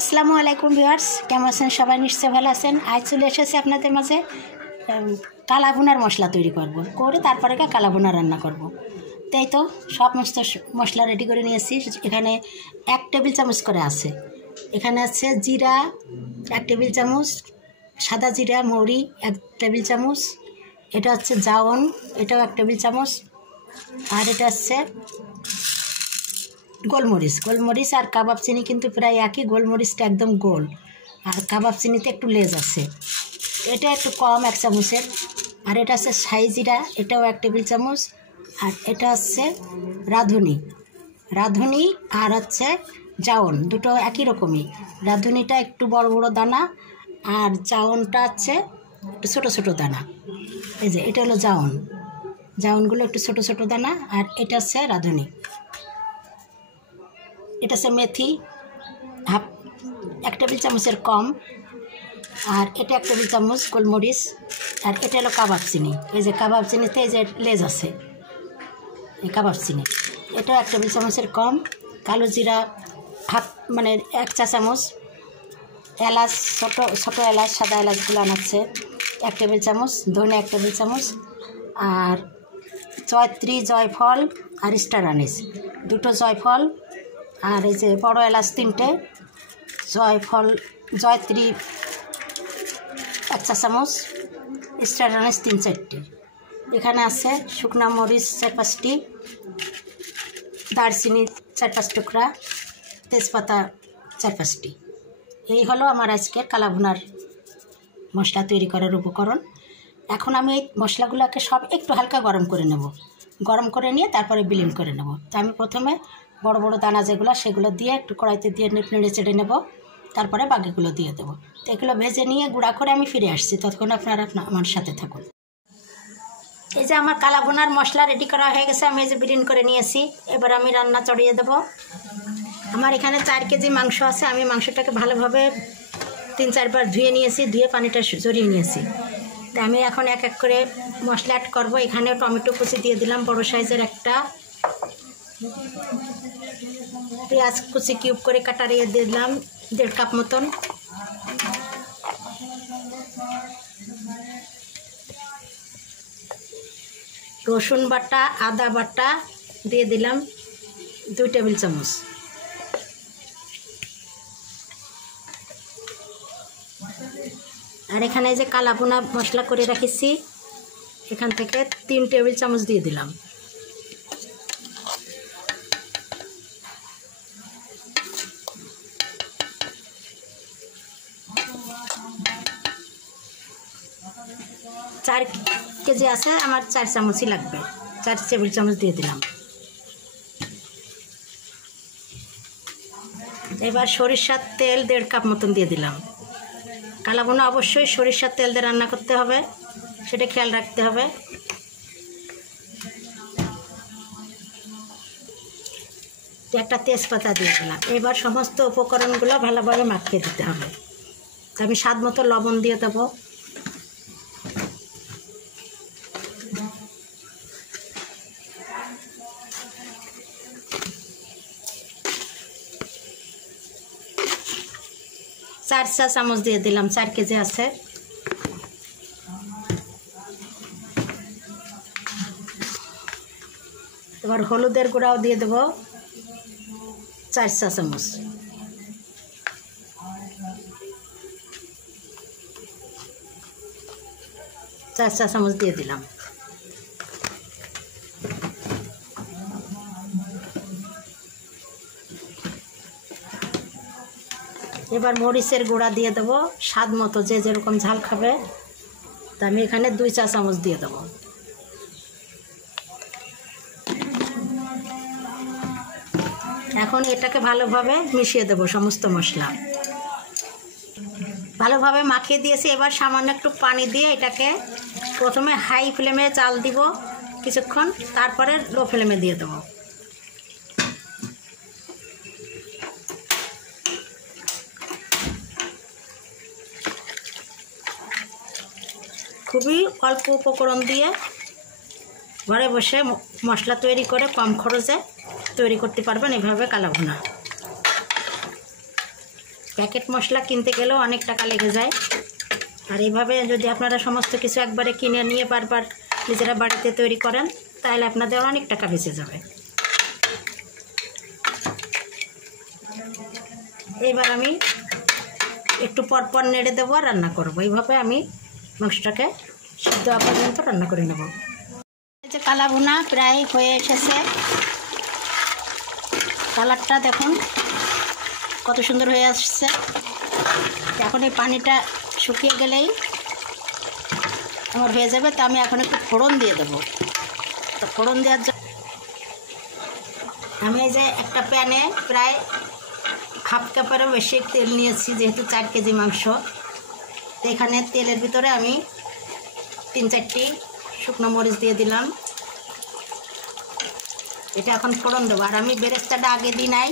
আসসালামু আলাইকুম ভিউয়ার্স, কেমন আছেন সবাই? নিশ্চয়ই ভালো আছেন। আজ চলে এসেছি আপনাদের মাঝে কালা ভুনার মশলা তৈরি করে তারপরে কালা ভুনা রান্না করব। তাই তো সমস্ত মশলা রেডি করে নিয়েছি। এখানে 1 টেবিল চামচ করে আছে। এখানে আছে জিরা 1 টেবিল চামচ, সাদা জিরা মৌরি 1 টেবিল চামচ, এটা হচ্ছে জাওন, এটাও 1 টেবিল চামচ, আর এটা হচ্ছে গোলমরিচ আর কাবাব চিনি কিন্তু প্রায় একই। গোলমরিচটা একদম গোল আর কাবাব চিনিতে একটু লেজ আছে, এটা একটু কম 1 চামচের। আর এটা হচ্ছে শাহি জিরা, এটাও 1 টেবিল চামচ। আর এটা হচ্ছে রাঁধুনি আর হচ্ছে জাওন, দুটো একই রকমই। রাঁধুনিটা একটু বড় বড় দানা আর জাওনটা হচ্ছে একটু ছোটো ছোটো দানা। এই যে এটা হলো জাওনগুলো একটু ছোটো ছোটো দানা। আর এটা হচ্ছে রাঁধুনি, এটা হচ্ছে মেথি 1 টেবিল চামচের কম। আর এটা 1 টেবিল চামচ গোলমরিচ। আর এটা হলো কাবাব চিনি, এই যে কাবাব চিনিতে এই যে লেজ আছে, এই কাবাব চিনি এটাও 1 টেবিল চামচের কম। কালো জিরা মানে 1 চা চামচ। এলাচ ছোটো এলাচ, সাদা এলাচগুলো আনাচ্ছে 1 টেবিল চামচ। ধনে 1 টেবিল চামচ। আর জয়ত্রী, জয়ফল আর স্টার আনিস 2টো জয়ফল। আর এই যে বড় এলাচ 3টে, জয়ত্রী 1 চা চামচ, স্টার আনিস 3-4টে। এখানে আছে শুকনা মরিচ 4-5টি, দারচিনি 4-5 টুকরা, তেজপাতা 4-5টি। এই হলো আমার আজকের কালা ভুনার মশলা তৈরি করার উপকরণ। এখন আমি এই মশলাগুলোকে সব একটু হালকা গরম করে নেব। গরম করে নিয়ে তারপরে ব্লেন্ড করে নেব। তো আমি প্রথমে বড় বড় দানা যেগুলো সেগুলো দিয়ে একটু কড়াইতে দিয়ে নেড়ে চেড়ে নেব, তারপরে বাকিগুলো দিয়ে দেবো। তো এগুলো ভেজে নিয়ে গুঁড়া করে আমি ফিরে আসছি, ততক্ষণ আপনারা আমার সাথে থাকুন। এই যে আমার কালা ভুনার মশলা রেডি করা হয়ে গেছে, আমি এই যে ব্লেন্ড করে নিয়েছি। এবার আমি রান্না চড়িয়ে দেব। আমার এখানে 4 কেজি মাংস আছে। আমি মাংসটাকে ভালোভাবে 3-4 বার ধুয়ে নিয়েছি, ধুয়ে পানিটা ঝরিয়ে নিয়েছি। তা আমি এখন এক এক করে মশলা অ্যাড করবো। এখানে টমেটো কুচি দিয়ে দিলাম বড় সাইজের একটা, পেঁয়াজ কুচি কিউব করে কাটারিয়ে দিলাম 1.5 কাপ মতন, রসুন বাটা, আদা বাটা দিয়ে দিলাম 2 টেবিল চামচ। আর এখানে যে কালা ভুনা মশলা করে রাখেছি, এখান থেকে 3 টেবিল চামচ দিয়ে দিলাম। চার কেজি আছে, আমার 4 চামচই লাগবে, 4 টেবিল চামচ দিয়ে দিলাম। এবার সরিষার তেল 1.5 কাপ মতন দিয়ে দিলাম। কালা ভুনা অবশ্যই সরিষার তেল দিয়ে রান্না করতে হবে, সেটা খেয়াল রাখতে হবে। একটা তেজপাতা দিয়ে দিলাম। এবার সমস্ত উপকরণগুলো ভালোভাবে মাখিয়ে দিতে হবে। তো আমি স্বাদ মতো লবণ দিয়ে দেবো। চার চা চামচ দিয়ে দিলাম, 4 কেজি আছে। এবার হলুদের গুঁড়াও দিয়ে দেবো 4 চা চামচ। চার চা চামচ দিয়ে দিলাম। এবার মরিচের গুঁড়া দিয়ে দেবো স্বাদ মতো, যে যেরকম ঝাল খাবে। তা আমি এখানে 2 চা চামচ দিয়ে দেবো। এখন এটাকে ভালোভাবে মিশিয়ে দেবো সমস্ত মশলা। ভালোভাবে মাখিয়ে দিয়েছি। এবার সামান্য একটু পানি দিয়ে এটাকে প্রথমে হাই ফ্লেমে জাল দিব কিছুক্ষণ, তারপরে লো ফ্লেমে দিয়ে দেবো। খুবই অল্প উপকরণ দিয়ে ঘরে বসে মশলা তৈরি করে কম খরচে তৈরি করতে পারবেন এভাবে কালা ভুনা। প্যাকেট মশলা কিনতে গেলেও অনেক টাকা লেগে যায়, আর এইভাবে যদি আপনারা সমস্ত কিছু একবারে কিনে নিয়ে বারবার নিজেরা বাড়িতে তৈরি করেন তাহলে আপনাদের অনেক টাকা বেঁচে যাবে। এইবার আমি একটু পরপর নেড়ে দেবো আর রান্না করবো। এইভাবে আমি মাংসটাকে সিদ্ধ হওয়া পর্যন্ত রান্না করে নেব। এই যে কালা ভুনা প্রায় হয়ে এসেছে, কালারটা দেখুন কত সুন্দর হয়ে আসছে। এখন এই পানিটা শুকিয়ে গেলেই আমার হয়ে যাবে। তো আমি এখন একটু ফোড়ন দিয়ে দেবো। তো ফোড়ন দেওয়ার জন্য আমি এই যে একটা প্যানে প্রায় হাফ কাপেরও বেশি তেল নিয়েছি, যেহেতু 4 কেজি মাংস। তো এখানে তেলের ভিতরে আমি 3-4টি শুকনো মরিচ দিয়ে দিলাম। এটা এখন ফোড়ন দেবো। আর আমি বেরেস্তাটা আগে দিই নাই,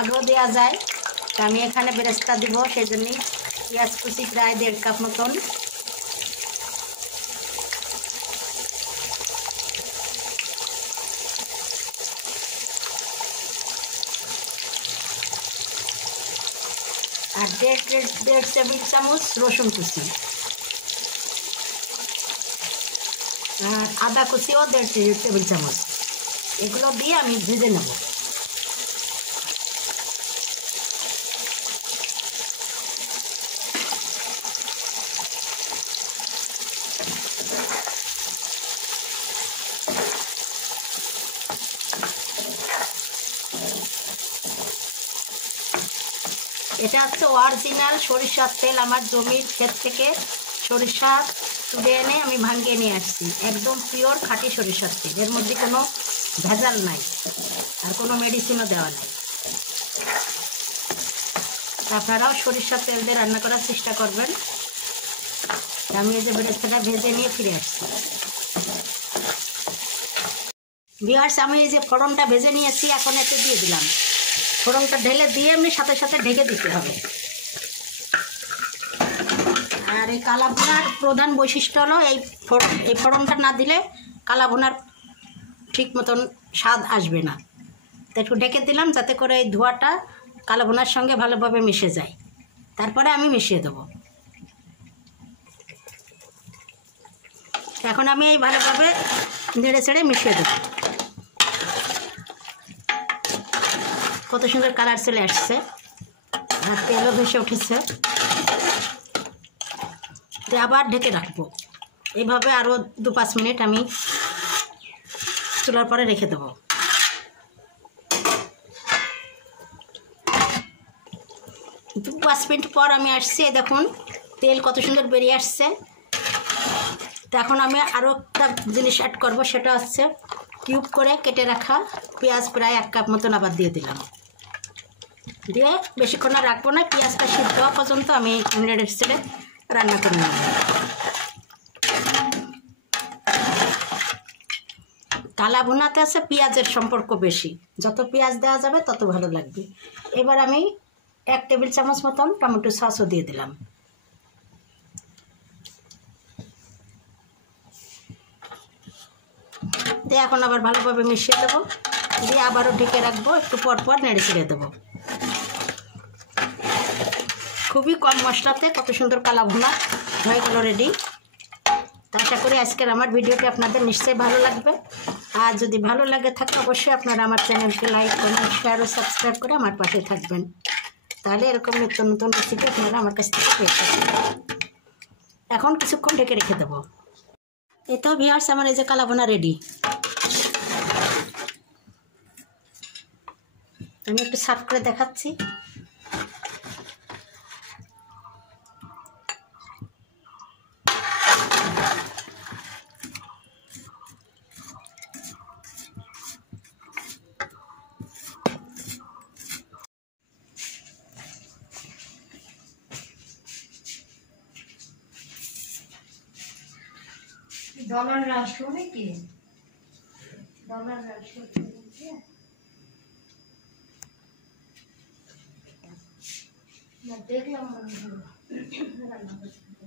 আগেও দেওয়া যায়। তো আমি এখানে বেরেস্তা দিব, সেই জন্যই পেঁয়াজ কুচি প্রায় 1.5 কাপ মতন, আর 1.5 টেবিল চামচ রসুন কুচি, আর আদা কুচিও 1.5 টেবিল চামচ। এগুলো দিয়ে আমি ভেজে নেব। এটা হচ্ছে অরিজিনাল সরিষার তেল, আমার জমির ক্ষেত থেকে সরিষা তুলে এনে আমি ভাঙিয়ে নিয়ে আসছি। একদম পিওর খাঁটি সরিষার তেল, এর মধ্যে কোনো ভেজাল নাই আর কোনো মেডিসিনও দেওয়া নাই। আপনারাও সরিষার তেল দিয়ে রান্না করার চেষ্টা করবেন। আমি এই যে বেরেস্তাটা ভেজে নিয়ে ফিরে আসছি। ভিউয়ার্স, আমি এই যে ফোড়নটা ভেজে নিয়েছি, এখন এতে দিয়ে দিলাম। ফোড়নটা ঢেলে দিয়ে এমনি সাথে সাথে ঢেকে দিতে হবে। আর এই কালা ভুনার প্রধান বৈশিষ্ট্য হলো এই ফোড়নটা না দিলে কালা ভুনার ঠিক মতন স্বাদ আসবে না। তো একটু ঢেকে দিলাম যাতে করে এই ধোঁয়াটা কালা ভুনার সঙ্গে ভালোভাবে মিশে যায়। তারপরে আমি মিশিয়ে দেবো। এখন আমি এই ভালোভাবে নেড়ে চেড়ে মিশিয়ে দেবো। কত সুন্দর কালার চলে আসছে আর তেলও ভেসে উঠেছে। আবার ঢেকে রাখবো। এইভাবে আরও 2-5 মিনিট আমি চুলার পরে রেখে দেবো। 2-5 মিনিট পর আমি আসছি, দেখুন তেল কত সুন্দর বেরিয়ে আসছে। তো এখন আমি আরও একটা জিনিস অ্যাড করব, সেটা হচ্ছে কিউব করে কেটে রাখা পেঁয়াজ প্রায় 1 কাপ মতন আবার দিয়ে দিলাম। দিয়ে বেশিক্ষণ আর রাখবো না, পেঁয়াজটা সিদ্ধ হওয়া পর্যন্ত আমি নেড়ে চেড়ে রান্না করে নেব। কালা ভুনাতে আছে পেঁয়াজের সম্পর্ক বেশি, যত পেঁয়াজ দেওয়া যাবে তত ভালো লাগবে। এবার আমি 1 টেবিল চামচ মতন টমেটো সসও দিয়ে দিলাম। দিয়ে এখন আবার ভালোভাবে মিশিয়ে দেবো। দিয়ে আবারও ঢেকে রাখবো, একটু পর পর নেড়ে ছেড়ে দেবো। খুবই কম মশলাতে কত সুন্দর কালা ভুনা হয়ে গেল রেডি। তা আশা করি আজকের আমার ভিডিওটি আপনাদের নিশ্চয়ই ভালো লাগবে। আর যদি ভালো লাগে থাকে অবশ্যই আপনারা আমার চ্যানেলকে লাইক, কমেন্ট, শেয়ার ও সাবস্ক্রাইব করে আমার পাশে থাকবেন। তাহলে এরকম নিত্য নতুন রেসিপি আপনারা আমার কাছ থেকে পেয়ে থাকবেন। এখন কিছুক্ষণ ঢেকে রেখে দেবো। এতেও ভিউয়ার্স আমার এই যে কালা ভুনা রেডি। আমি একটু সার্ভ করে দেখাচ্ছি। ডলার রাষ্ট্র নাকি ডলার রাষ্ট্র দেখলাম রান্না করতে।